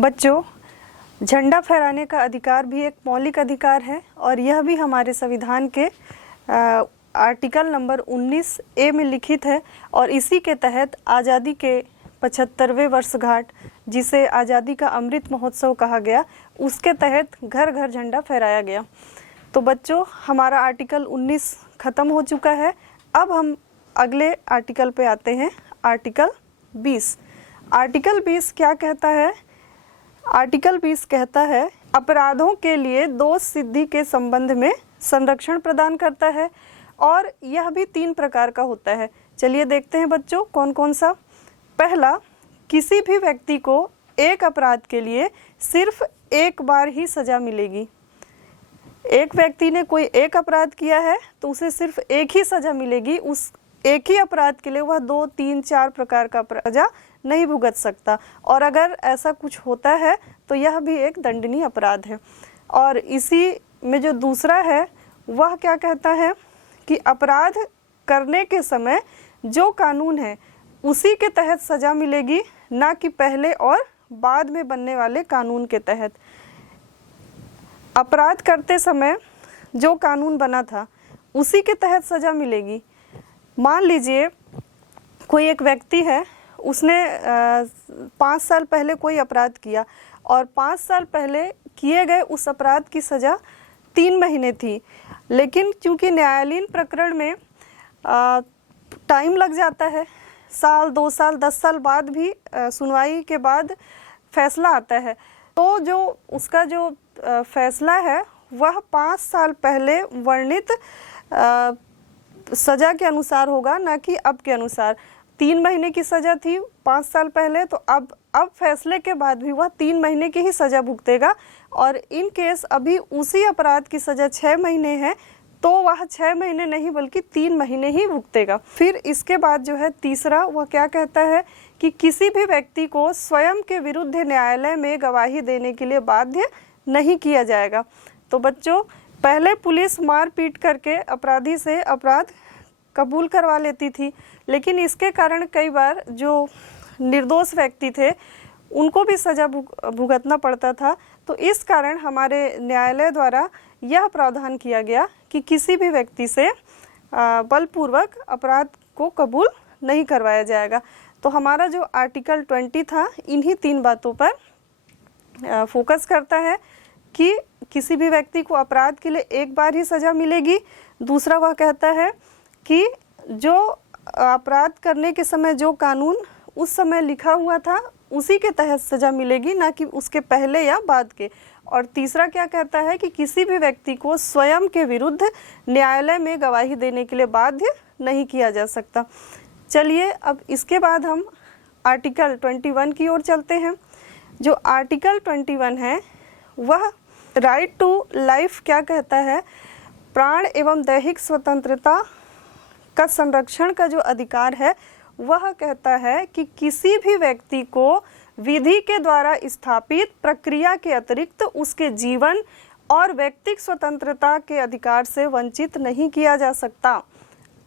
बच्चों, झंडा फहराने का अधिकार भी एक मौलिक अधिकार है और यह भी हमारे संविधान के आर्टिकल नंबर 19A में लिखित है। और इसी के तहत आज़ादी के 75वें वर्षगांठ, जिसे आज़ादी का अमृत महोत्सव कहा गया, उसके तहत घर घर झंडा फहराया गया। तो बच्चों, हमारा आर्टिकल 19 ख़त्म हो चुका है। अब हम अगले आर्टिकल पे आते हैं, आर्टिकल 20। आर्टिकल 20 क्या कहता है? आर्टिकल 20 कहता है अपराधों के लिए दोष सिद्धि के संबंध में संरक्षण प्रदान करता है और यह भी 3 प्रकार का होता है। चलिए देखते हैं बच्चों, कौन कौन सा। पहला, किसी भी व्यक्ति को एक अपराध के लिए सिर्फ एक बार ही सजा मिलेगी। एक व्यक्ति ने कोई एक अपराध किया है तो उसे सिर्फ एक ही सजा मिलेगी। उस एक ही अपराध के लिए वह 2, 3, 4 प्रकार का सजा नहीं भुगत सकता, और अगर ऐसा कुछ होता है तो यह भी एक दंडनीय अपराध है। और इसी में जो दूसरा है वह क्या कहता है कि अपराध करने के समय जो कानून है उसी के तहत सजा मिलेगी, ना कि पहले और बाद में बनने वाले कानून के तहत। अपराध करते समय जो कानून बना था उसी के तहत सजा मिलेगी। मान लीजिए कोई एक व्यक्ति है, उसने 5 साल पहले कोई अपराध किया और 5 साल पहले किए गए उस अपराध की सज़ा 3 महीने थी, लेकिन चूंकि न्यायालयीन प्रकरण में टाइम लग जाता है, साल, 2 साल, 10 साल बाद भी सुनवाई के बाद फैसला आता है, तो जो उसका जो फैसला है वह 5 साल पहले वर्णित सज़ा के अनुसार होगा, ना कि अब के अनुसार। 3 महीने की सज़ा थी 5 साल पहले, तो अब फैसले के बाद भी वह 3 महीने की ही सज़ा भुगतेगा। और इन केस अभी उसी अपराध की सज़ा 6 महीने है तो वह 6 महीने नहीं बल्कि 3 महीने ही भुगतेगा। फिर इसके बाद जो है तीसरा, वह क्या कहता है कि किसी भी व्यक्ति को स्वयं के विरुद्ध न्यायालय में गवाही देने के लिए बाध्य नहीं किया जाएगा। तो बच्चों, पहले पुलिस मार पीट करके अपराधी से अपराध कबूल करवा लेती थी, लेकिन इसके कारण कई बार जो निर्दोष व्यक्ति थे उनको भी सज़ा भुगतना पड़ता था। तो इस कारण हमारे न्यायालय द्वारा यह प्रावधान किया गया कि किसी भी व्यक्ति से बलपूर्वक अपराध को कबूल नहीं करवाया जाएगा। तो हमारा जो आर्टिकल 20 था इन्हीं 3 बातों पर फोकस करता है कि किसी भी व्यक्ति को अपराध के लिए एक बार ही सज़ा मिलेगी। दूसरा, वह कहता है कि जो अपराध करने के समय जो कानून उस समय लिखा हुआ था उसी के तहत सज़ा मिलेगी, ना कि उसके पहले या बाद के। और तीसरा क्या कहता है कि किसी भी व्यक्ति को स्वयं के विरुद्ध न्यायालय में गवाही देने के लिए बाध्य नहीं किया जा सकता। चलिए अब इसके बाद हम आर्टिकल 21 की ओर चलते हैं। जो आर्टिकल 21 है वह राइट टू लाइफ क्या कहता है? प्राण एवं दैहिक स्वतंत्रता का संरक्षण का जो अधिकार है वह कहता है कि किसी भी व्यक्ति को विधि के द्वारा स्थापित प्रक्रिया के अतिरिक्त उसके जीवन और व्यक्तिगत स्वतंत्रता के अधिकार से वंचित नहीं किया जा सकता।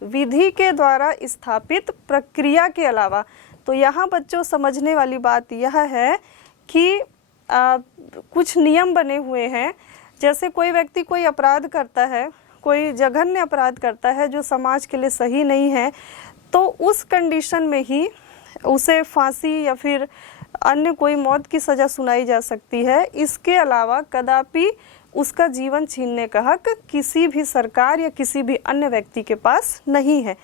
विधि के द्वारा स्थापित प्रक्रिया के अलावा। तो यहाँ बच्चों समझने वाली बात यह है कि कुछ नियम बने हुए हैं। जैसे कोई व्यक्ति कोई अपराध करता है, कोई जघन्य अपराध करता है जो समाज के लिए सही नहीं है, तो उस कंडीशन में ही उसे फांसी या फिर अन्य कोई मौत की सज़ा सुनाई जा सकती है। इसके अलावा कदापि उसका जीवन छीनने का हक किसी भी सरकार या किसी भी अन्य व्यक्ति के पास नहीं है।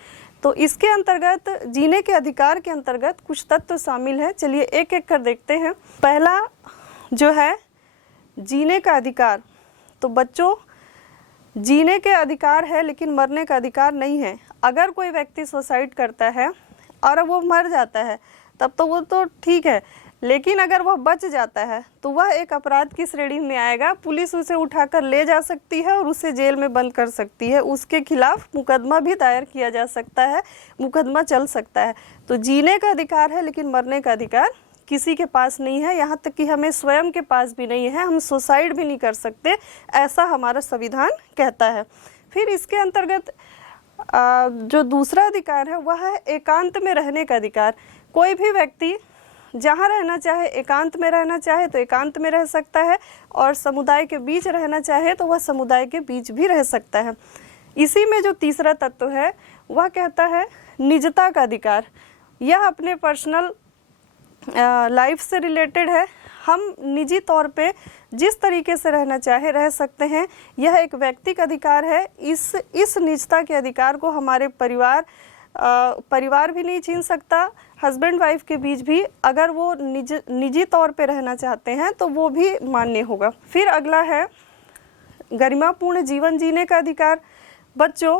तो इसके अंतर्गत जीने के अधिकार के अंतर्गत कुछ तत्व शामिल है। चलिए एक एक कर देखते हैं। पहला जो है जीने का अधिकार। तो बच्चों, जीने के अधिकार है लेकिन मरने का अधिकार नहीं है। अगर कोई व्यक्ति सुसाइड करता है और वो मर जाता है तब तो वो तो ठीक है, लेकिन अगर वह बच जाता है तो वह एक अपराध की श्रेणी में आएगा। पुलिस उसे उठाकर ले जा सकती है और उसे जेल में बंद कर सकती है। उसके खिलाफ मुकदमा भी दायर किया जा सकता है, मुकदमा चल सकता है। तो जीने का अधिकार है लेकिन मरने का अधिकार किसी के पास नहीं है, यहाँ तक कि हमें स्वयं के पास भी नहीं है। हम सुसाइड भी नहीं कर सकते, ऐसा हमारा संविधान कहता है। फिर इसके अंतर्गत जो दूसरा अधिकार है वह है एकांत में रहने का अधिकार। कोई भी व्यक्ति जहाँ रहना चाहे, एकांत में रहना चाहे तो एकांत में रह सकता है, और समुदाय के बीच रहना चाहे तो वह समुदाय के बीच भी रह सकता है। इसी में जो तीसरा तत्व है वह कहता है निजता का अधिकार। यह अपने पर्सनल लाइफ से रिलेटेड है। हम निजी तौर पे जिस तरीके से रहना चाहे रह सकते हैं। यह एक व्यक्तिगत अधिकार है। इस निजता के अधिकार को हमारे परिवार भी नहीं छीन सकता। हस्बैंड वाइफ के बीच भी अगर वो निजी तौर पे रहना चाहते हैं तो वो भी मान्य होगा। फिर अगला है गरिमापूर्ण जीवन जीने का अधिकार। बच्चों,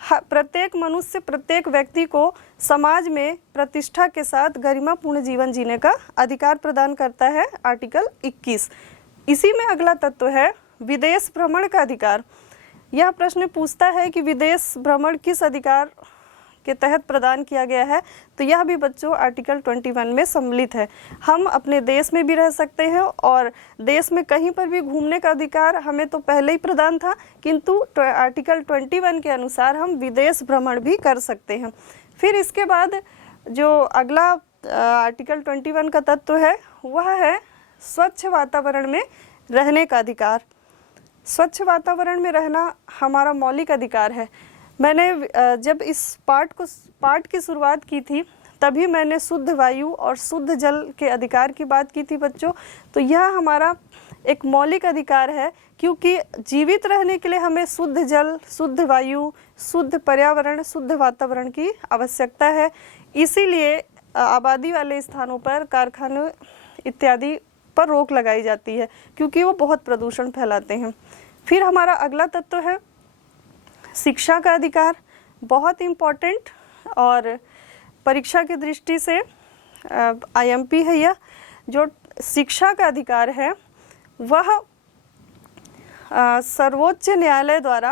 प्रत्येक मनुष्य, प्रत्येक व्यक्ति को समाज में प्रतिष्ठा के साथ गरिमापूर्ण जीवन जीने का अधिकार प्रदान करता है आर्टिकल 21। इसी में अगला तत्व है विदेश भ्रमण का अधिकार। यह प्रश्न पूछता है कि विदेश भ्रमण किस अधिकार के तहत प्रदान किया गया है, तो यह भी बच्चों आर्टिकल 21 में सम्मिलित है। हम अपने देश में भी रह सकते हैं और देश में कहीं पर भी घूमने का अधिकार हमें तो पहले ही प्रदान था, किंतु आर्टिकल 21 के अनुसार हम विदेश भ्रमण भी कर सकते हैं। फिर इसके बाद जो अगला आर्टिकल 21 का तत्व है वह है स्वच्छ वातावरण में रहने का अधिकार। स्वच्छ वातावरण में रहना हमारा मौलिक अधिकार है। मैंने जब इस पाठ की शुरुआत की थी तभी मैंने शुद्ध वायु और शुद्ध जल के अधिकार की बात की थी बच्चों। तो यह हमारा एक मौलिक अधिकार है, क्योंकि जीवित रहने के लिए हमें शुद्ध जल, शुद्ध वायु, शुद्ध पर्यावरण, शुद्ध वातावरण की आवश्यकता है। इसीलिए आबादी वाले स्थानों पर, कारखानों इत्यादि पर रोक लगाई जाती है, क्योंकि वो बहुत प्रदूषण फैलाते हैं। फिर हमारा अगला तत्व है शिक्षा का अधिकार। बहुत इम्पोर्टेंट और परीक्षा की दृष्टि से IMP है। यह जो शिक्षा का अधिकार है वह सर्वोच्च न्यायालय द्वारा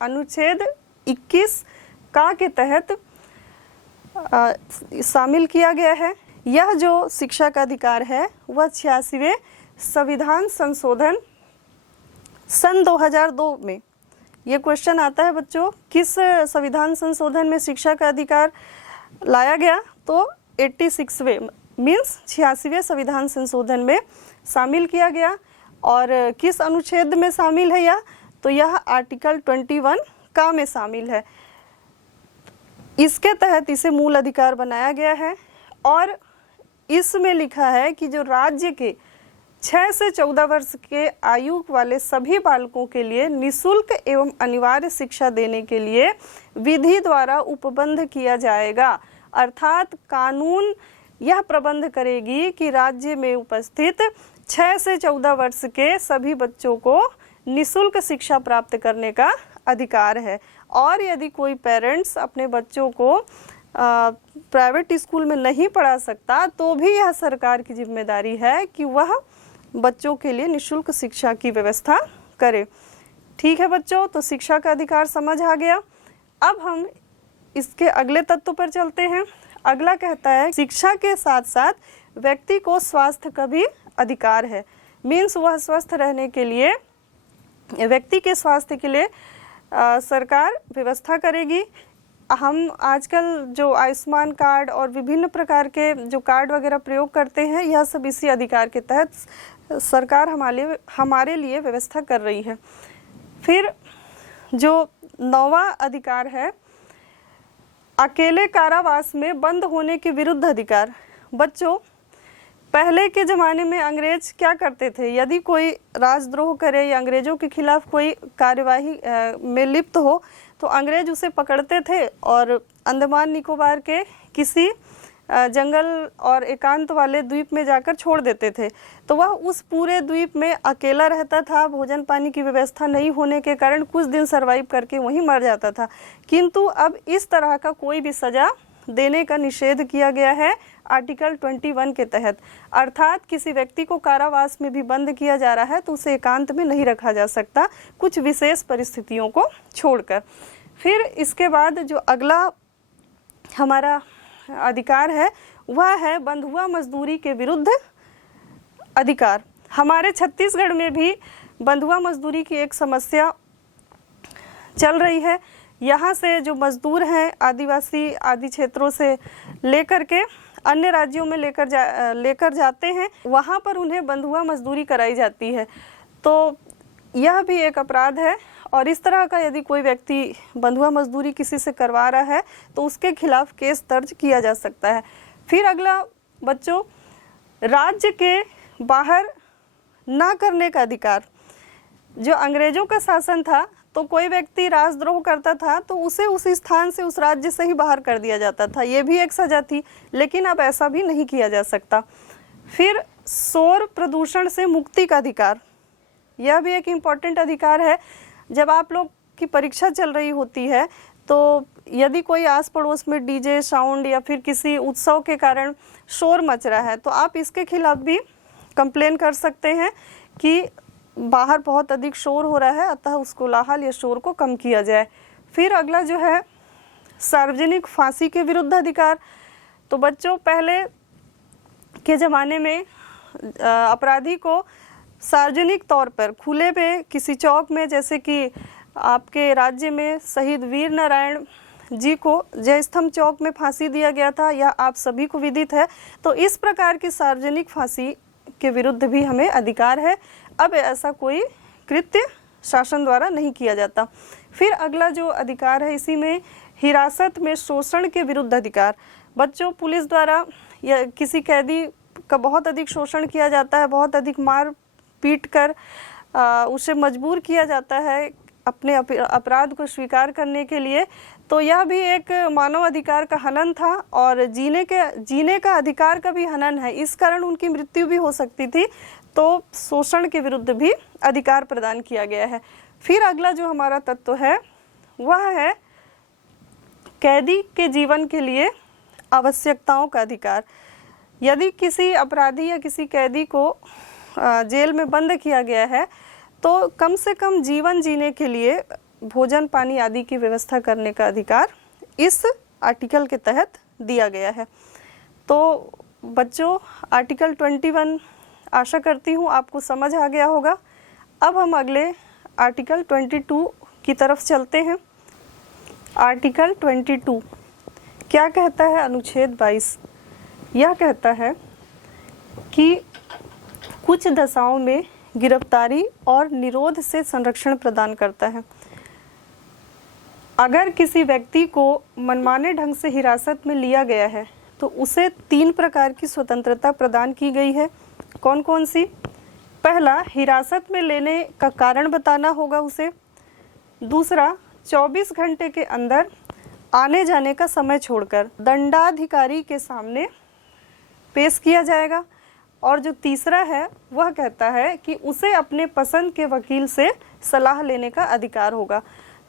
अनुच्छेद 21 का के तहत शामिल किया गया है। यह जो शिक्षा का अधिकार है वह 86वें संविधान संशोधन सन 2002 में, ये क्वेश्चन आता है बच्चों, किस संविधान संशोधन में शिक्षा का अधिकार लाया गया, तो 86वें मीन्स 86वें संविधान संशोधन में शामिल किया गया। और किस अनुच्छेद में शामिल है यह, तो यह आर्टिकल 21 का में शामिल है। इसके तहत इसे मूल अधिकार बनाया गया है। और इसमें लिखा है कि जो राज्य के 6 से 14 वर्ष के आयु वाले सभी बालकों के लिए निःशुल्क एवं अनिवार्य शिक्षा देने के लिए विधि द्वारा उपबंध किया जाएगा। अर्थात कानून यह प्रबंध करेगी कि राज्य में उपस्थित 6 से 14 वर्ष के सभी बच्चों को निःशुल्क शिक्षा प्राप्त करने का अधिकार है। और यदि कोई पेरेंट्स अपने बच्चों को प्राइवेट स्कूल में नहीं पढ़ा सकता तो भी यह सरकार की जिम्मेदारी है कि वह बच्चों के लिए निःशुल्क शिक्षा की व्यवस्था करे। ठीक है बच्चों, तो शिक्षा का अधिकार समझ आ गया। अब हम इसके अगले तत्व पर चलते हैं। अगला कहता है शिक्षा के साथ साथ व्यक्ति को स्वास्थ्य का भी अधिकार है। मीन्स वह स्वस्थ रहने के लिए, व्यक्ति के स्वास्थ्य के लिए सरकार व्यवस्था करेगी। हम आजकल जो आयुष्मान कार्ड और विभिन्न प्रकार के जो कार्ड वगैरह प्रयोग करते हैं, यह सब इसी अधिकार के तहत सरकार हमारे लिए व्यवस्था कर रही है। फिर जो 9वां अधिकार है अकेले कारावास में बंद होने के विरुद्ध अधिकार। बच्चों, पहले के ज़माने में अंग्रेज क्या करते थे, यदि कोई राजद्रोह करे या अंग्रेज़ों के खिलाफ कोई कार्यवाही में लिप्त हो तो अंग्रेज उसे पकड़ते थे और अंडमान निकोबार के किसी जंगल और एकांत वाले द्वीप में जाकर छोड़ देते थे। तो वह उस पूरे द्वीप में अकेला रहता था। भोजन पानी की व्यवस्था नहीं होने के कारण कुछ दिन सरवाइव करके वहीं मर जाता था। किंतु अब इस तरह का कोई भी सज़ा देने का निषेध किया गया है आर्टिकल 21 के तहत। अर्थात किसी व्यक्ति को कारावास में भी बंद किया जा रहा है तो उसे एकांत में नहीं रखा जा सकता, कुछ विशेष परिस्थितियों को छोड़कर। फिर इसके बाद जो अगला हमारा अधिकार है वह है बंधुआ मजदूरी के विरुद्ध अधिकार। हमारे छत्तीसगढ़ में भी बंधुआ मजदूरी की एक समस्या चल रही है। यहाँ से जो मजदूर हैं आदिवासी आदि क्षेत्रों से लेकर के अन्य राज्यों में लेकर जाते हैं, वहाँ पर उन्हें बंधुआ मजदूरी कराई जाती है। तो यह भी एक अपराध है और इस तरह का यदि कोई व्यक्ति बंधुआ मजदूरी किसी से करवा रहा है तो उसके खिलाफ केस दर्ज किया जा सकता है। फिर अगला बच्चों, राज्य के बाहर ना करने का अधिकार। जो अंग्रेजों का शासन था तो कोई व्यक्ति राजद्रोह करता था तो उसे उस स्थान से, उस राज्य से ही बाहर कर दिया जाता था, ये भी एक सजा थी, लेकिन अब ऐसा भी नहीं किया जा सकता। फिर शोर प्रदूषण से मुक्ति का अधिकार, यह भी एक इम्पॉर्टेंट अधिकार है। जब आप लोग की परीक्षा चल रही होती है तो यदि कोई आस पड़ोस में डीजे साउंड या फिर किसी उत्सव के कारण शोर मच रहा है तो आप इसके खिलाफ भी कंप्लेन कर सकते हैं कि बाहर बहुत अधिक शोर हो रहा है, अतः उस कोलाहल या शोर को कम किया जाए। फिर अगला जो है सार्वजनिक फांसी के विरुद्ध अधिकार। तो बच्चों, पहले के ज़माने में अपराधी को सार्वजनिक तौर पर खुले में किसी चौक में, जैसे कि आपके राज्य में शहीद वीर नारायण जी को जयस्तंभ चौक में फांसी दिया गया था, यह आप सभी को विदित है। तो इस प्रकार की सार्वजनिक फांसी के विरुद्ध भी हमें अधिकार है। अब ऐसा कोई कृत्य शासन द्वारा नहीं किया जाता। फिर अगला जो अधिकार है, इसी में हिरासत में शोषण के विरुद्ध अधिकार। बच्चों, पुलिस द्वारा या किसी कैदी का बहुत अधिक शोषण किया जाता है, बहुत अधिक मार पीट कर उसे मजबूर किया जाता है अपने अपराध को स्वीकार करने के लिए, तो यह भी एक मानव अधिकार का हनन था और जीने का अधिकार का भी हनन है। इस कारण उनकी मृत्यु भी हो सकती थी। तो शोषण के विरुद्ध भी अधिकार प्रदान किया गया है। फिर अगला जो हमारा तत्व है वह है कैदी के जीवन के लिए आवश्यकताओं का अधिकार। यदि किसी अपराधी या किसी कैदी को जेल में बंद किया गया है तो कम से कम जीवन जीने के लिए भोजन पानी आदि की व्यवस्था करने का अधिकार इस आर्टिकल के तहत दिया गया है। तो बच्चों, आर्टिकल 21 आशा करती हूँ आपको समझ आ गया होगा। अब हम अगले आर्टिकल 22 की तरफ चलते हैं। आर्टिकल 22 क्या कहता है? अनुच्छेद 22 यह कहता है कि कुछ दशाओं में गिरफ्तारी और निरोध से संरक्षण प्रदान करता है। अगर किसी व्यक्ति को मनमाने ढंग से हिरासत में लिया गया है तो उसे 3 प्रकार की स्वतंत्रता प्रदान की गई है। कौन कौन सी? पहला, हिरासत में लेने का कारण बताना होगा उसे। दूसरा, 24 घंटे के अंदर आने जाने का समय छोड़कर दंडाधिकारी के सामने पेश किया जाएगा। और जो तीसरा है वह कहता है कि उसे अपने पसंद के वकील से सलाह लेने का अधिकार होगा।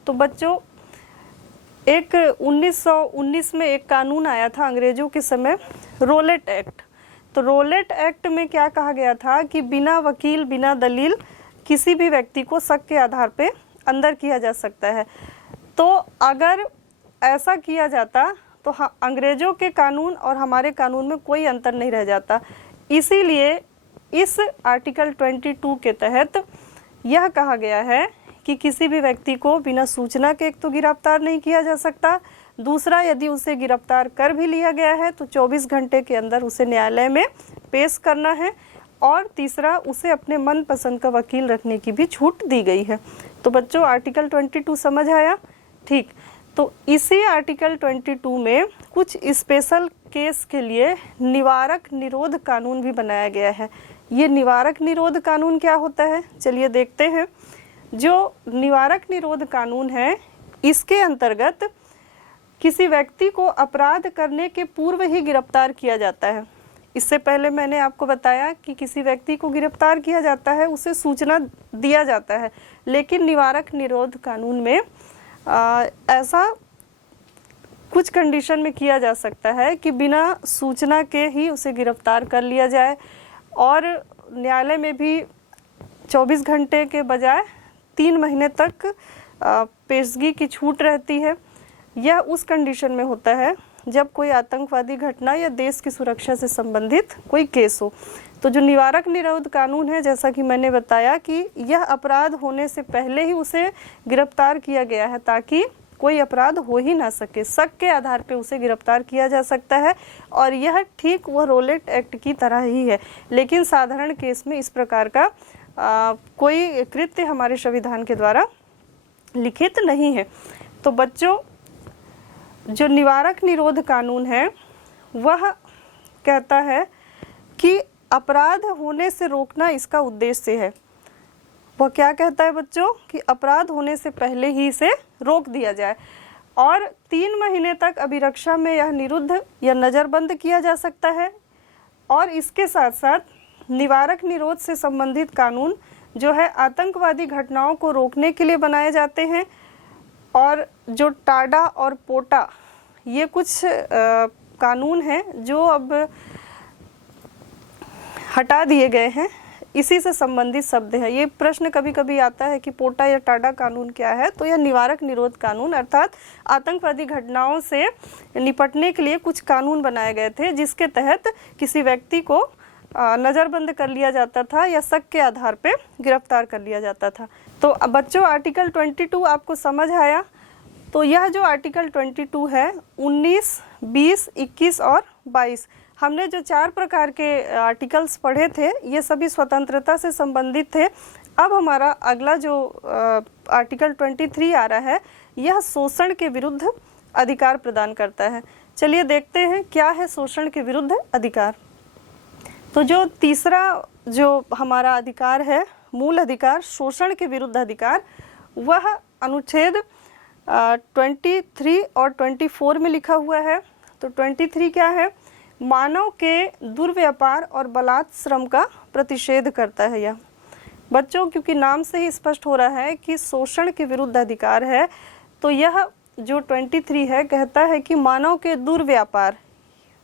तो बच्चों, एक 1919 में एक कानून आया था अंग्रेजों के समय, रोलेट एक्ट। तो रोलेट एक्ट में क्या कहा गया था कि बिना वकील बिना दलील किसी भी व्यक्ति को शक के आधार पे अंदर किया जा सकता है। तो अगर ऐसा किया जाता तो अंग्रेजों के कानून और हमारे कानून में कोई अंतर नहीं रह जाता। इसीलिए इस आर्टिकल 22 के तहत यह कहा गया है कि किसी भी व्यक्ति को बिना सूचना के एक तो गिरफ्तार नहीं किया जा सकता, दूसरा यदि उसे गिरफ्तार कर भी लिया गया है तो 24 घंटे के अंदर उसे न्यायालय में पेश करना है, और तीसरा उसे अपने मनपसंद का वकील रखने की भी छूट दी गई है। तो बच्चों, आर्टिकल 22 समझ आया? ठीक। तो इसी आर्टिकल 22 में कुछ स्पेशल केस के लिए निवारक निरोध कानून भी बनाया गया है। ये निवारक निरोध कानून क्या होता है, चलिए देखते हैं। जो निवारक निरोध कानून है, इसके अंतर्गत किसी व्यक्ति को अपराध करने के पूर्व ही गिरफ्तार किया जाता है। इससे पहले मैंने आपको बताया कि किसी व्यक्ति को गिरफ्तार किया जाता है, उसे सूचना दिया जाता है, लेकिन निवारक निरोध कानून में ऐसा कुछ कंडीशन में किया जा सकता है कि बिना सूचना के ही उसे गिरफ्तार कर लिया जाए, और न्यायालय में भी 24 घंटे के बजाय 3 महीने तक पेशगी की छूट रहती है। यह उस कंडीशन में होता है जब कोई आतंकवादी घटना या देश की सुरक्षा से संबंधित कोई केस हो। तो जो निवारक निरोध कानून है, जैसा कि मैंने बताया कि यह अपराध होने से पहले ही उसे गिरफ्तार किया गया है ताकि कोई अपराध हो ही ना सके, शक के आधार पे उसे गिरफ्तार किया जा सकता है और यह ठीक वह रोलेट एक्ट की तरह ही है। लेकिन साधारण केस में इस प्रकार का कोई कृत्य हमारे संविधान के द्वारा लिखित नहीं है। तो बच्चों, जो निवारक निरोध कानून है वह कहता है कि अपराध होने से रोकना इसका उद्देश्य है। वह क्या कहता है बच्चों कि अपराध होने से पहले ही इसे रोक दिया जाए और 3 महीने तक अभिरक्षा में यह निरुद्ध या नज़रबंद किया जा सकता है। और इसके साथ साथ निवारक निरोध से संबंधित कानून जो है आतंकवादी घटनाओं को रोकने के लिए बनाए जाते हैं। और जो टाडा और पोटा ये कुछ कानून हैं जो अब हटा दिए गए हैं, इसी से संबंधित शब्द है। ये प्रश्न कभी कभी आता है कि पोटा या टाडा कानून क्या है, तो यह निवारक निरोध कानून अर्थात आतंकवादी घटनाओं से निपटने के लिए कुछ कानून बनाए गए थे जिसके तहत किसी व्यक्ति को नज़रबंद कर लिया जाता था या शक के आधार पे गिरफ्तार कर लिया जाता था। तो बच्चों, आर्टिकल 22 आपको समझ आया। तो यह जो आर्टिकल 22 है 19, 20, 21 और 22, हमने जो 4 प्रकार के आर्टिकल्स पढ़े थे ये सभी स्वतंत्रता से संबंधित थे। अब हमारा अगला जो आर्टिकल 23 आ रहा है यह शोषण के विरुद्ध अधिकार प्रदान करता है। चलिए देखते हैं क्या है शोषण के विरुद्ध अधिकार। तो जो तीसरा जो हमारा अधिकार है, मूल अधिकार शोषण के विरुद्ध अधिकार, वह अनुच्छेद 23 और 24 में लिखा हुआ है। तो 23 क्या है? मानव के दुर्व्यापार और बलात् श्रम का प्रतिषेध करता है यह। बच्चों, क्योंकि नाम से ही स्पष्ट हो रहा है कि शोषण के विरुद्ध अधिकार है, तो यह जो 23 है कहता है कि मानव के दुर्व्यापार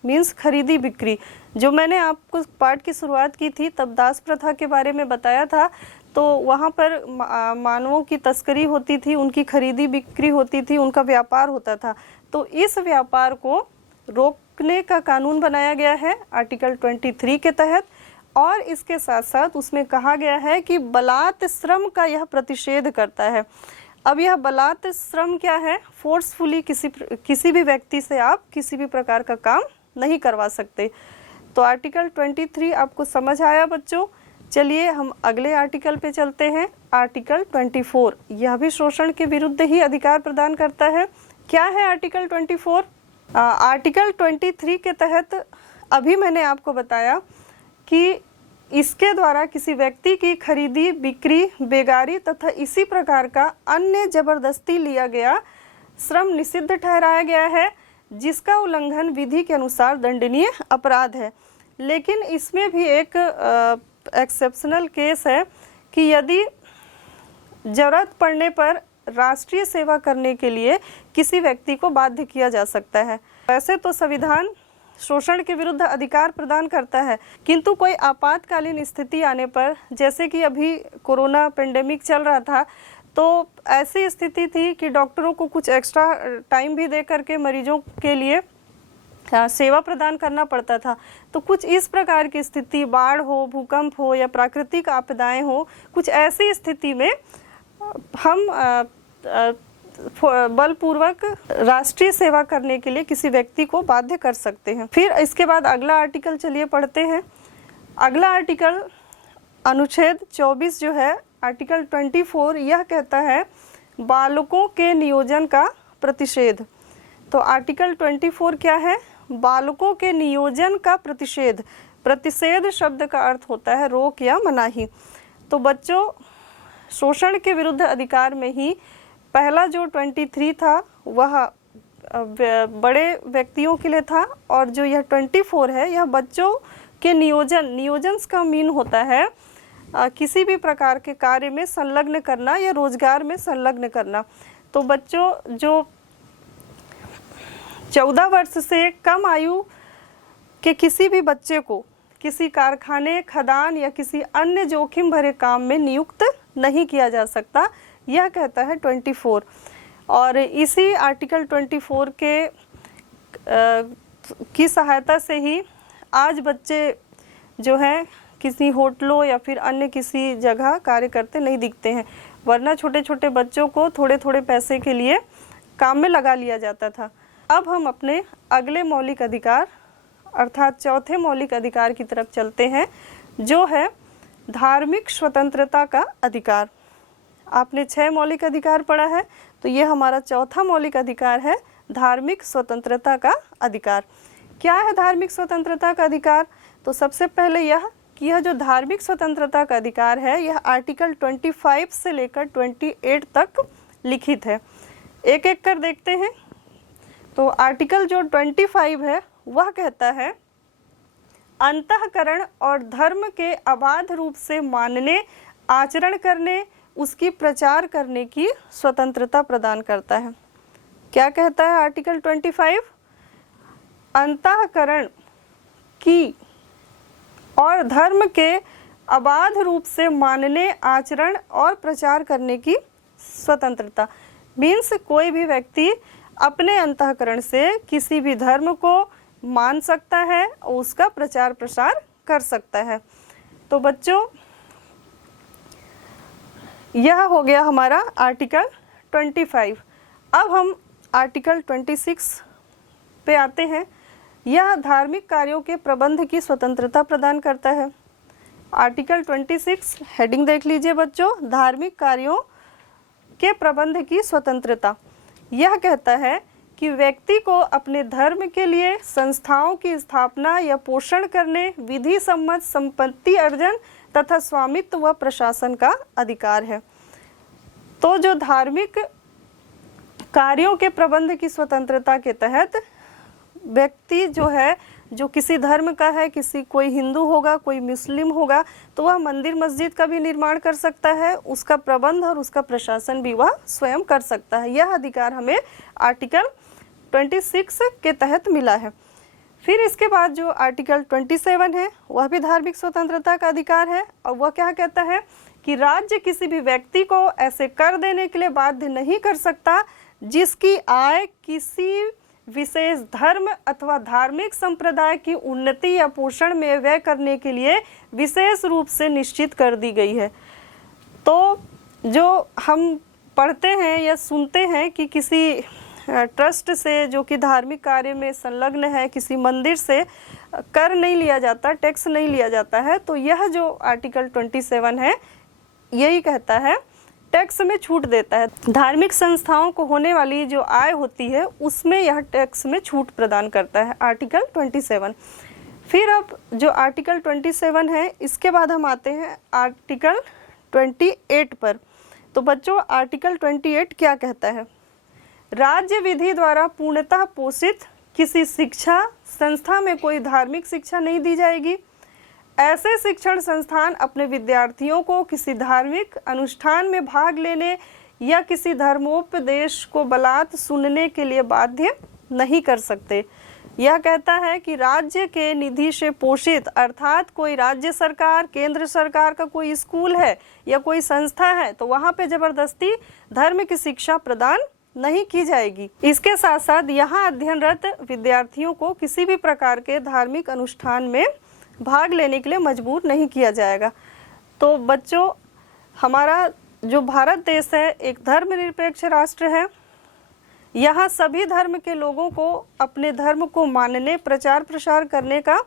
मीन्स खरीदी बिक्री। जो मैंने आपको पाठ की शुरुआत की थी तब दास प्रथा के बारे में बताया था, तो वहाँ पर मानवों की तस्करी होती थी, उनकी खरीदी बिक्री होती थी, उनका व्यापार होता था। तो इस व्यापार को रोकने का कानून बनाया गया है आर्टिकल 23 के तहत। और इसके साथ साथ उसमें कहा गया है कि बलात् श्रम का यह प्रतिषेध करता है। अब यह बलात् श्रम क्या है? फोर्सफुली किसी भी व्यक्ति से आप किसी भी प्रकार का काम नहीं करवा सकते। तो आर्टिकल 23 आपको समझ आया बच्चों। चलिए हम अगले आर्टिकल पे चलते हैं। आर्टिकल 24, यह भी शोषण के विरुद्ध ही अधिकार प्रदान करता है। क्या है आर्टिकल 24? आर्टिकल 23 के तहत अभी मैंने आपको बताया कि इसके द्वारा किसी व्यक्ति की खरीदी, बिक्री, बेगारी तथा इसी प्रकार का अन्य जबरदस्ती लिया गया श्रम निषिद्ध ठहराया गया है, जिसका उल्लंघन विधि के अनुसार दंडनीय अपराध है। लेकिन इसमें भी एक एक्सेप्शनल केस है कि यदि जरूरत पड़ने पर राष्ट्रीय सेवा करने के लिए किसी व्यक्ति को बाध्य किया जा सकता है। वैसे तो संविधान शोषण के विरुद्ध अधिकार प्रदान करता है, किंतु कोई आपातकालीन स्थिति आने पर, जैसे कि अभी कोरोना पेंडेमिक चल रहा था, तो ऐसी स्थिति थी कि डॉक्टरों को कुछ एक्स्ट्रा टाइम भी दे करके मरीजों के लिए सेवा प्रदान करना पड़ता था। तो कुछ इस प्रकार की स्थिति, बाढ़ हो, भूकंप हो या प्राकृतिक आपदाएं हो, कुछ ऐसी स्थिति में हम बलपूर्वक राष्ट्रीय सेवा करने के लिए किसी व्यक्ति को बाध्य कर सकते हैं। फिर इसके बाद अगला आर्टिकल चलिए पढ़ते हैं। अगला आर्टिकल अनुच्छेद 24 जो है आर्टिकल 24, यह कहता है बालकों के नियोजन का प्रतिषेध। तो आर्टिकल 24 क्या है? बालकों के नियोजन का प्रतिषेध। प्रतिषेध शब्द का अर्थ होता है रोक या मनाही। तो बच्चों, शोषण के विरुद्ध अधिकार में ही पहला जो 23 था वह बड़े व्यक्तियों के लिए था, और जो यह 24 है यह बच्चों के नियोजन का मीन होता है किसी भी प्रकार के कार्य में संलग्न करना या रोजगार में संलग्न करना। तो बच्चों, जो 14 वर्ष से कम आयु के किसी भी बच्चे को किसी कारखाने, खदान या किसी अन्य जोखिम भरे काम में नियुक्त नहीं किया जा सकता, यह कहता है 24। और इसी आर्टिकल 24 के की सहायता से ही आज बच्चे जो हैं किसी होटलों या फिर अन्य किसी जगह कार्य करते नहीं दिखते हैं, वरना छोटे छोटे बच्चों को थोड़े थोड़े पैसे के लिए काम में लगा लिया जाता था। अब हम अपने अगले मौलिक अधिकार अर्थात चौथे मौलिक अधिकार की तरफ चलते हैं, जो है धार्मिक स्वतंत्रता का अधिकार। आपने 6 मौलिक अधिकार पढ़ा है, तो ये हमारा चौथा मौलिक अधिकार है, धार्मिक स्वतंत्रता का अधिकार। क्या है धार्मिक स्वतंत्रता का अधिकार? तो सबसे पहले यह कि यह जो धार्मिक स्वतंत्रता का अधिकार है, यह आर्टिकल 25 से लेकर 28 तक लिखित है। एक एक कर देखते हैं। तो आर्टिकल जो 25 है वह कहता है, अंतःकरण और धर्म के अबाध रूप से मानने, आचरण करने, उसकी प्रचार करने की स्वतंत्रता प्रदान करता है। क्या कहता है आर्टिकल 25? अंतःकरण की और धर्म के अबाध रूप से मानने, आचरण और प्रचार करने की स्वतंत्रता। मीन्स कोई भी व्यक्ति अपने अंतःकरण से किसी भी धर्म को मान सकता है और उसका प्रचार प्रसार कर सकता है। तो बच्चों, यह हो गया हमारा आर्टिकल 25। अब हम आर्टिकल 26 पे आते हैं। यह धार्मिक कार्यों के प्रबंध की स्वतंत्रता प्रदान करता है। आर्टिकल 26 हेडिंग देख लीजिए बच्चों, धार्मिक कार्यों के प्रबंध की स्वतंत्रता। यह कहता है कि व्यक्ति को अपने धर्म के लिए संस्थाओं की स्थापना या पोषण करने, विधि सम्मत संपत्ति अर्जन तथा स्वामित्व व प्रशासन का अधिकार है। तो जो धार्मिक कार्यों के प्रबंध की स्वतंत्रता के तहत व्यक्ति जो है, जो किसी धर्म का है, कोई हिंदू होगा, कोई मुस्लिम होगा, तो वह मंदिर मस्जिद का भी निर्माण कर सकता है, उसका प्रबंध और उसका प्रशासन भी वह स्वयं कर सकता है। यह अधिकार हमें आर्टिकल 26 के तहत मिला है। फिर इसके बाद जो आर्टिकल 27 है वह भी धार्मिक स्वतंत्रता का अधिकार है, और वह क्या कहता है कि राज्य किसी भी व्यक्ति को ऐसे कर देने के लिए बाध्य नहीं कर सकता जिसकी आय किसी विशेष धर्म अथवा धार्मिक संप्रदाय की उन्नति या पोषण में व्यय करने के लिए विशेष रूप से निश्चित कर दी गई है। तो जो हम पढ़ते हैं या सुनते हैं कि किसी ट्रस्ट से जो कि धार्मिक कार्य में संलग्न है, किसी मंदिर से कर नहीं लिया जाता, टैक्स नहीं लिया जाता है, तो यह जो आर्टिकल 27 है यही कहता है, टैक्स में छूट देता है। धार्मिक संस्थाओं को होने वाली जो आय होती है उसमें यह टैक्स में छूट प्रदान करता है, आर्टिकल 27। फिर अब जो आर्टिकल 27 है, इसके बाद हम आते हैं आर्टिकल 28 पर। तो बच्चों, आर्टिकल 28 क्या कहता है? राज्य विधि द्वारा पूर्णतः पोषित किसी शिक्षा संस्था में कोई धार्मिक शिक्षा नहीं दी जाएगी। ऐसे शिक्षण संस्थान अपने विद्यार्थियों को किसी धार्मिक अनुष्ठान में भाग लेने या किसी धर्मोपदेश को बलात् सुनने के लिए बाध्य नहीं कर सकते। यह कहता है कि राज्य के निधि से पोषित, अर्थात कोई राज्य सरकार, केंद्र सरकार का कोई स्कूल है या कोई संस्था है, तो वहाँ पे जबरदस्ती धर्म की शिक्षा प्रदान नहीं की जाएगी। इसके साथ साथ यहाँ अध्ययनरत विद्यार्थियों को किसी भी प्रकार के धार्मिक अनुष्ठान में भाग लेने के लिए मजबूर नहीं किया जाएगा। तो बच्चों, हमारा जो भारत देश है एक धर्मनिरपेक्ष राष्ट्र है। यहाँ सभी धर्म के लोगों को अपने धर्म को मानने, प्रचार प्रसार करने का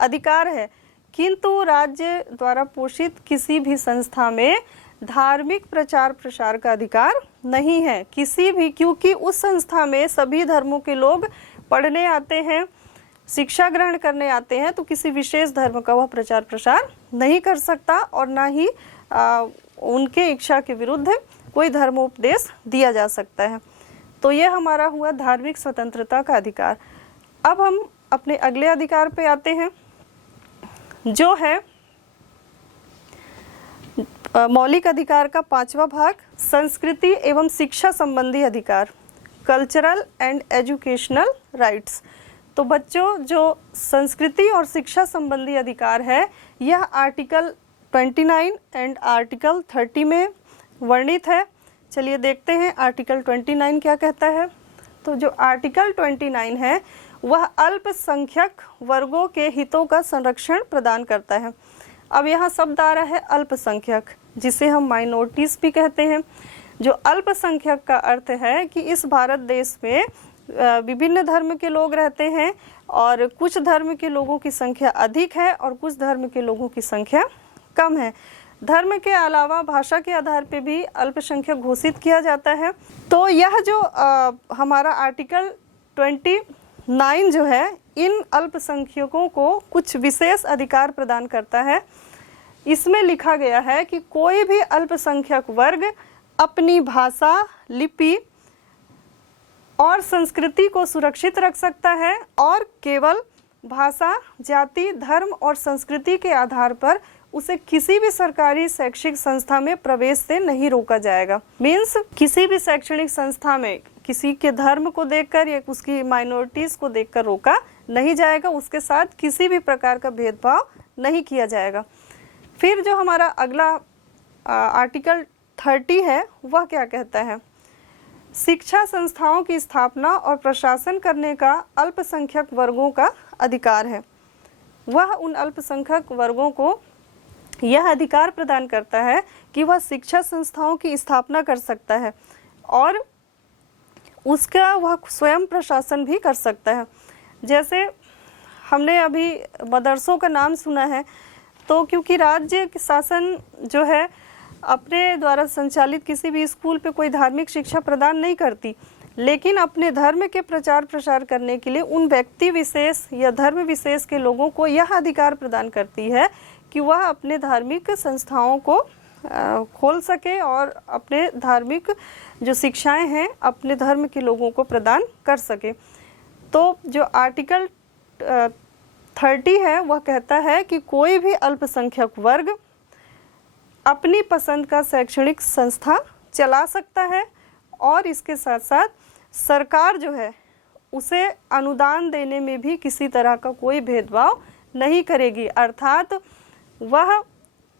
अधिकार है, किंतु राज्य द्वारा पोषित किसी भी संस्था में धार्मिक प्रचार प्रसार का अधिकार नहीं है किसी भी, क्योंकि उस संस्था में सभी धर्मों के लोग पढ़ने आते हैं, शिक्षा ग्रहण करने आते हैं, तो किसी विशेष धर्म का वह प्रचार प्रसार नहीं कर सकता और ना ही उनके इच्छा के विरुद्ध कोई धर्मोपदेश दिया जा सकता है। तो यह हमारा हुआ धार्मिक स्वतंत्रता का अधिकार। अब हम अपने अगले अधिकार पे आते हैं, जो है मौलिक अधिकार का 5वां भाग, संस्कृति एवं शिक्षा संबंधी अधिकार, कल्चरल एंड एजुकेशनल राइट्स। तो बच्चों, जो संस्कृति और शिक्षा संबंधी अधिकार है यह आर्टिकल 29 एंड आर्टिकल 30 में वर्णित है। चलिए देखते हैं आर्टिकल 29 क्या कहता है। तो जो आर्टिकल 29 है वह अल्पसंख्यक वर्गों के हितों का संरक्षण प्रदान करता है। अब यहाँ शब्द आ रहा है अल्पसंख्यक, जिसे हम माइनॉरिटीज भी कहते हैं। जो अल्पसंख्यक का अर्थ है कि इस भारत देश में विभिन्न धर्म के लोग रहते हैं और कुछ धर्म के लोगों की संख्या अधिक है और कुछ धर्म के लोगों की संख्या कम है। धर्म के अलावा भाषा के आधार पे भी अल्पसंख्यक घोषित किया जाता है। तो यह जो हमारा आर्टिकल 29 जो है इन अल्पसंख्यकों को कुछ विशेष अधिकार प्रदान करता है। इसमें लिखा गया है कि कोई भी अल्पसंख्यक वर्ग अपनी भाषा, लिपि और संस्कृति को सुरक्षित रख सकता है और केवल भाषा, जाति, धर्म और संस्कृति के आधार पर उसे किसी भी सरकारी शैक्षिक संस्था में प्रवेश से नहीं रोका जाएगा। मीन्स किसी भी शैक्षणिक संस्था में किसी के धर्म को देखकर या उसकी माइनॉरिटीज को देखकर रोका नहीं जाएगा, उसके साथ किसी भी प्रकार का भेदभाव नहीं किया जाएगा। फिर जो हमारा अगला आर्टिकल 30 है वह क्या कहता है? शिक्षा संस्थाओं की स्थापना और प्रशासन करने का अल्पसंख्यक वर्गों का अधिकार है। वह उन अल्पसंख्यक वर्गों को यह अधिकार प्रदान करता है कि वह शिक्षा संस्थाओं की स्थापना कर सकता है और उसका वह स्वयं प्रशासन भी कर सकता है। जैसे हमने अभी मदरसों का नाम सुना है, तो क्योंकि राज्य शासन जो है अपने द्वारा संचालित किसी भी स्कूल पे कोई धार्मिक शिक्षा प्रदान नहीं करती, लेकिन अपने धर्म के प्रचार प्रसार करने के लिए उन व्यक्ति विशेष या धर्म विशेष के लोगों को यह अधिकार प्रदान करती है कि वह अपने धार्मिक संस्थाओं को खोल सके और अपने धार्मिक जो शिक्षाएं हैं अपने धर्म के लोगों को प्रदान कर सके। तो जो आर्टिकल 30 है वह कहता है कि कोई भी अल्पसंख्यक वर्ग अपनी पसंद का शैक्षणिक संस्था चला सकता है और इसके साथ साथ सरकार जो है उसे अनुदान देने में भी किसी तरह का कोई भेदभाव नहीं करेगी। अर्थात वह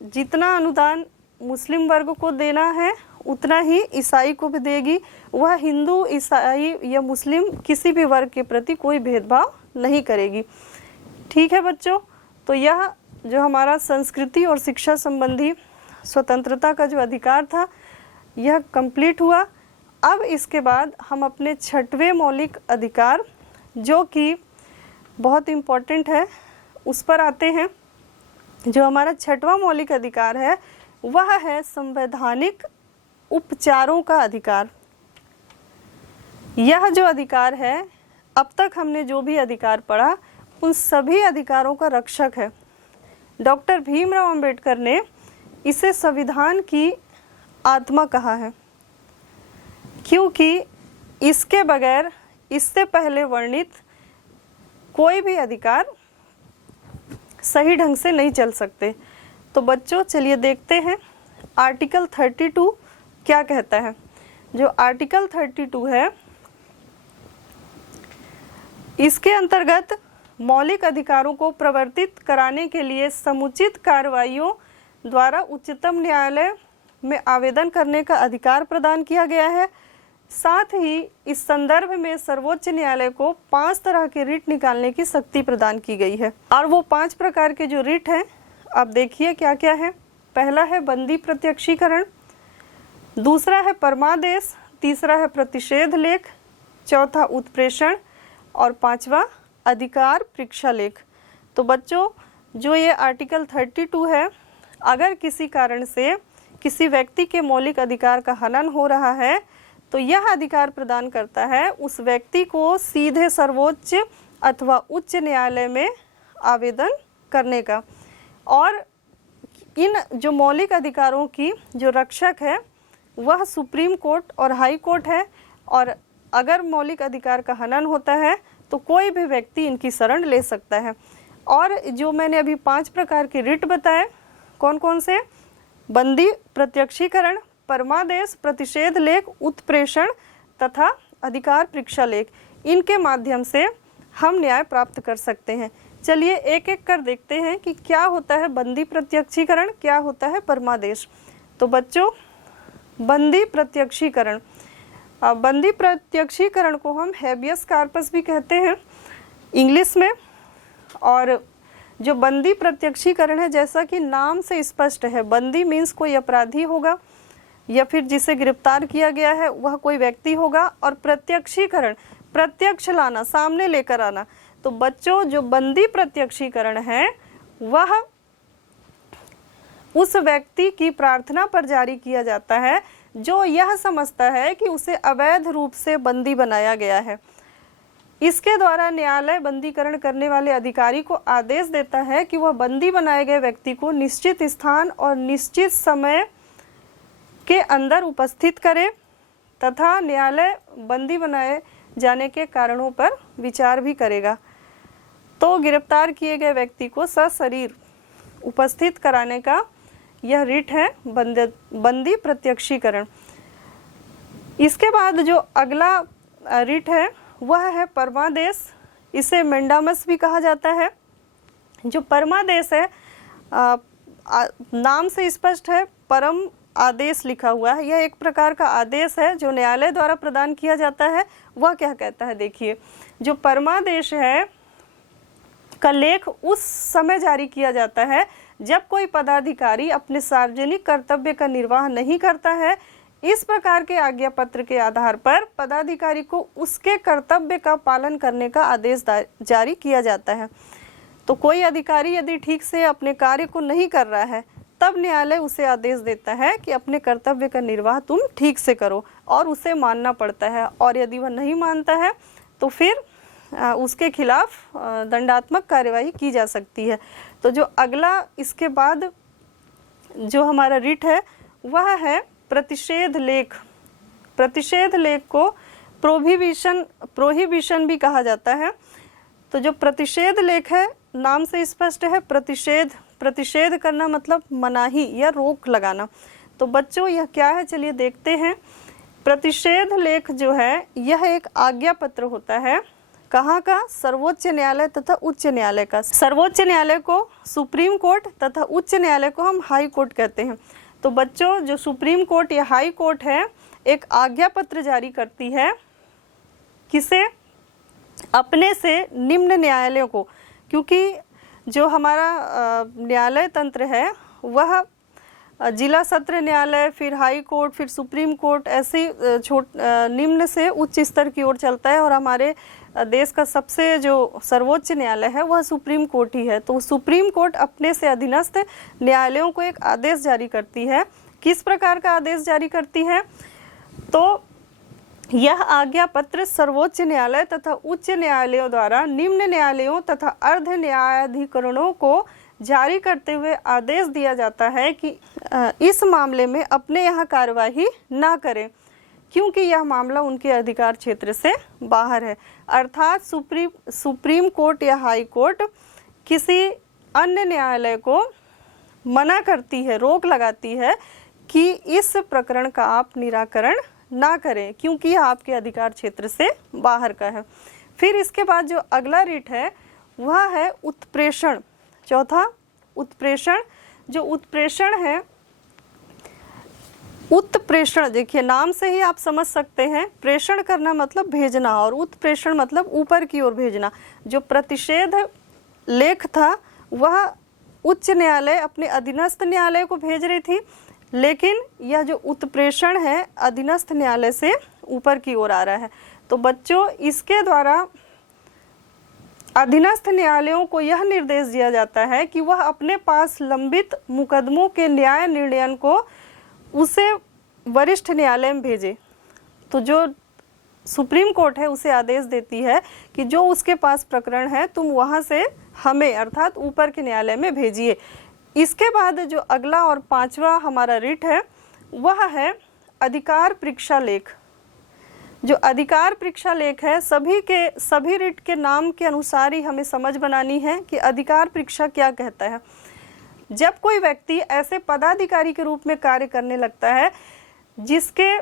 जितना अनुदान मुस्लिम वर्ग को देना है उतना ही ईसाई को भी देगी। वह हिंदू, ईसाई या मुस्लिम किसी भी वर्ग के प्रति कोई भेदभाव नहीं करेगी। ठीक है बच्चों, तो यह जो हमारा संस्कृति और शिक्षा संबंधी स्वतंत्रता का जो अधिकार था यह कंप्लीट हुआ। अब इसके बाद हम अपने 6वें मौलिक अधिकार जो कि बहुत इम्पोर्टेंट है उस पर आते हैं। जो हमारा 6वां मौलिक अधिकार है वह है संवैधानिक उपचारों का अधिकार। यह जो अधिकार है, अब तक हमने जो भी अधिकार पढ़ा उन सभी अधिकारों का रक्षक है। डॉक्टर भीमराव अंबेडकर ने इसे संविधान की आत्मा कहा है, क्योंकि इसके बगैर इससे पहले वर्णित कोई भी अधिकार सही ढंग से नहीं चल सकते। तो बच्चों चलिए देखते हैं आर्टिकल 32 क्या कहता है। जो आर्टिकल 32 है इसके अंतर्गत मौलिक अधिकारों को प्रवर्तित कराने के लिए समुचित कार्रवाइयों द्वारा उच्चतम न्यायालय में आवेदन करने का अधिकार प्रदान किया गया है। साथ ही इस संदर्भ में सर्वोच्च न्यायालय को 5 तरह के रिट निकालने की शक्ति प्रदान की गई है। और वो 5 प्रकार के जो रिट हैं आप देखिए क्या क्या है। पहला है बंदी प्रत्यक्षीकरण, दूसरा है परमादेश, तीसरा है प्रतिषेध लेख, चौथा उत्प्रेषण और 5वां अधिकार परीक्षा लेख। तो बच्चों जो ये आर्टिकल 32 है, अगर किसी कारण से किसी व्यक्ति के मौलिक अधिकार का हनन हो रहा है तो यह अधिकार प्रदान करता है उस व्यक्ति को सीधे सर्वोच्च अथवा उच्च न्यायालय में आवेदन करने का। और इन जो मौलिक अधिकारों की जो रक्षक है वह सुप्रीम कोर्ट और हाई कोर्ट है। और अगर मौलिक अधिकार का हनन होता है तो कोई भी व्यक्ति इनकी शरण ले सकता है। और जो मैंने अभी 5 प्रकार के रिट बताए, कौन कौन से? बंदी प्रत्यक्षीकरण, परमादेश, प्रतिषेध लेख, उत्प्रेषण तथा अधिकार परीक्षा लेख, इनके माध्यम से हम न्याय प्राप्त कर सकते हैं। चलिए एक एक कर देखते हैं कि क्या होता है बंदी प्रत्यक्षीकरण, क्या होता है परमादेश। तो बच्चों बंदी प्रत्यक्षीकरण, बंदी प्रत्यक्षीकरण को हम हैबियस कार्पस भी कहते हैं इंग्लिश में। और जो बंदी प्रत्यक्षीकरण है, जैसा कि नाम से स्पष्ट है, बंदी मीन्स कोई अपराधी होगा या फिर जिसे गिरफ्तार किया गया है वह कोई व्यक्ति होगा। और प्रत्यक्षीकरण, प्रत्यक्ष लाना, सामने लेकर आना। तो बच्चों जो बंदी प्रत्यक्षीकरण है वह उस व्यक्ति की प्रार्थना पर जारी किया जाता है जो यह समझता है कि उसे अवैध रूप से बंदी बनाया गया है। इसके द्वारा न्यायालय बंदीकरण करने वाले अधिकारी को आदेश देता है कि वह बंदी बनाए गए व्यक्ति को निश्चित स्थान और निश्चित समय के अंदर उपस्थित करे तथा न्यायालय बंदी बनाए जाने के कारणों पर विचार भी करेगा। तो गिरफ्तार किए गए व्यक्ति को सशरीर उपस्थित कराने का यह रिट है बंदी प्रत्यक्षीकरण। इसके बाद जो अगला रिट है वह है परमादेश। इसे मेंडामस भी कहा जाता है। जो परमादेश है नाम से स्पष्ट है, परम आदेश लिखा हुआ है। यह एक प्रकार का आदेश है जो न्यायालय द्वारा प्रदान किया जाता है। वह क्या कहता है, देखिए, जो परमादेश है का लेख उस समय जारी किया जाता है जब कोई पदाधिकारी अपने सार्वजनिक कर्तव्य का निर्वाह नहीं करता है। इस प्रकार के आज्ञा पत्र के आधार पर पदाधिकारी को उसके कर्तव्य का पालन करने का आदेश जारी किया जाता है। तो कोई अधिकारी यदि ठीक से अपने कार्य को नहीं कर रहा है तब न्यायालय उसे आदेश देता है कि अपने कर्तव्य का निर्वाह तुम ठीक से करो, और उसे मानना पड़ता है। और यदि वह नहीं मानता है तो फिर उसके खिलाफ दंडात्मक कार्यवाही की जा सकती है। तो जो अगला इसके बाद जो हमारा रिट है वह है प्रतिषेध लेख। प्रतिषेध लेख को प्रोहिबिशन भी कहा जाता है। तो जो प्रतिषेध लेख है नाम से स्पष्ट है, प्रतिषेध करना मतलब मनाही या रोक लगाना। तो बच्चों यह क्या है, चलिए देखते हैं। प्रतिषेध लेख जो है यह एक आज्ञा पत्र होता है। कहाँ का? सर्वोच्च न्यायालय तथा उच्च न्यायालय का। सर्वोच्च न्यायालय को सुप्रीम कोर्ट तथा उच्च न्यायालय को हम हाई कोर्ट कहते हैं। तो बच्चों जो सुप्रीम कोर्ट या हाई कोर्ट है एक आज्ञा पत्र जारी करती है, किसे? अपने से निम्न न्यायालयों को, क्योंकि जो हमारा न्यायालय तंत्र है वह जिला सत्र न्यायालय, फिर हाई कोर्ट, फिर सुप्रीम कोर्ट, ऐसे निम्न से उच्च स्तर की ओर चलता है। और हमारे देश का सबसे जो सर्वोच्च न्यायालय है वह सुप्रीम कोर्ट ही है। तो सुप्रीम कोर्ट अपने से अधीनस्थ न्यायालयों को एक आदेश जारी करती है। किस प्रकार का आदेश जारी करती है? तो यह आज्ञा पत्र सर्वोच्च न्यायालय तथा उच्च न्यायालयों द्वारा निम्न न्यायालयों तथा अर्ध न्यायाधिकरणों को जारी करते हुए आदेश दिया जाता है कि इस मामले में अपने यहाँ कार्यवाही ना करें, क्योंकि यह मामला उनके अधिकार क्षेत्र से बाहर है। अर्थात सुप्रीम कोर्ट या हाई कोर्ट किसी अन्य न्यायालय को मना करती है, रोक लगाती है कि इस प्रकरण का आप निराकरण ना करें, क्योंकि यह आपके अधिकार क्षेत्र से बाहर का है। फिर इसके बाद जो अगला रिट है वह है उत्प्रेषण। चौथा उत्प्रेषण। जो उत्प्रेषण है, उत्प्रेषण देखिए नाम से ही आप समझ सकते हैं, प्रेषण करना मतलब भेजना और उत्प्रेषण मतलब ऊपर की ओर भेजना। जो प्रतिषेध लेख था वह उच्च न्यायालय अपने अधीनस्थ न्यायालय को भेज रही थी, लेकिन यह जो उत्प्रेषण है अधीनस्थ न्यायालय से ऊपर की ओर आ रहा है। तो बच्चों इसके द्वारा अधीनस्थ न्यायालयों को यह निर्देश दिया जाता है कि वह अपने पास लंबित मुकदमों के न्याय निर्णयन को उसे वरिष्ठ न्यायालय में भेजे। तो जो सुप्रीम कोर्ट है उसे आदेश देती है कि जो उसके पास प्रकरण है तुम वहां से हमें अर्थात ऊपर के न्यायालय में भेजिए। इसके बाद जो अगला और पांचवा हमारा रिट है वह है अधिकार परीक्षा लेख। जो अधिकार परीक्षा लेख है सभी रिट के नाम के अनुसार ही हमें समझ बनानी है कि अधिकार परीक्षा क्या कहता है। जब कोई व्यक्ति ऐसे पदाधिकारी के रूप में कार्य करने लगता है जिसके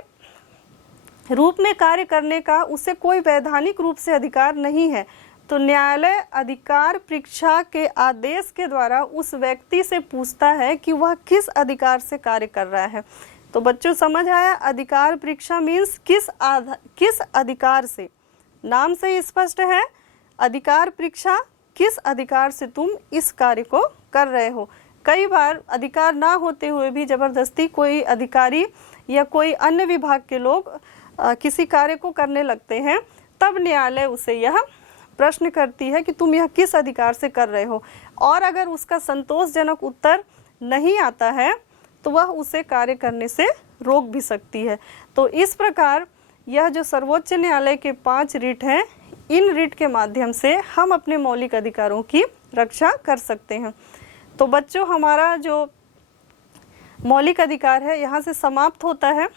रूप में कार्य करने का उसे कोई वैधानिक रूप से अधिकार नहीं है, तो न्यायालय अधिकार परीक्षा के आदेश के द्वारा उस व्यक्ति से पूछता है कि वह किस अधिकार से कार्य कर रहा है। तो बच्चों समझ आया, अधिकार परीक्षा मीन्स किस अधिकार से। नाम से ही स्पष्ट है, अधिकार परीक्षा किस अधिकार से तुम इस कार्य को कर रहे हो। कई बार अधिकार ना होते हुए भी जबरदस्ती कोई अधिकारी या कोई अन्य विभाग के लोग किसी कार्य को करने लगते हैं, तब न्यायालय उसे यह प्रश्न करती है कि तुम यह किस अधिकार से कर रहे हो, और अगर उसका संतोषजनक उत्तर नहीं आता है तो वह उसे कार्य करने से रोक भी सकती है। तो इस प्रकार यह जो सर्वोच्च न्यायालय के 5 रिट हैं, इन रिट के माध्यम से हम अपने मौलिक अधिकारों की रक्षा कर सकते हैं। तो बच्चों, हमारा जो मौलिक अधिकार है यहाँ से समाप्त होता है।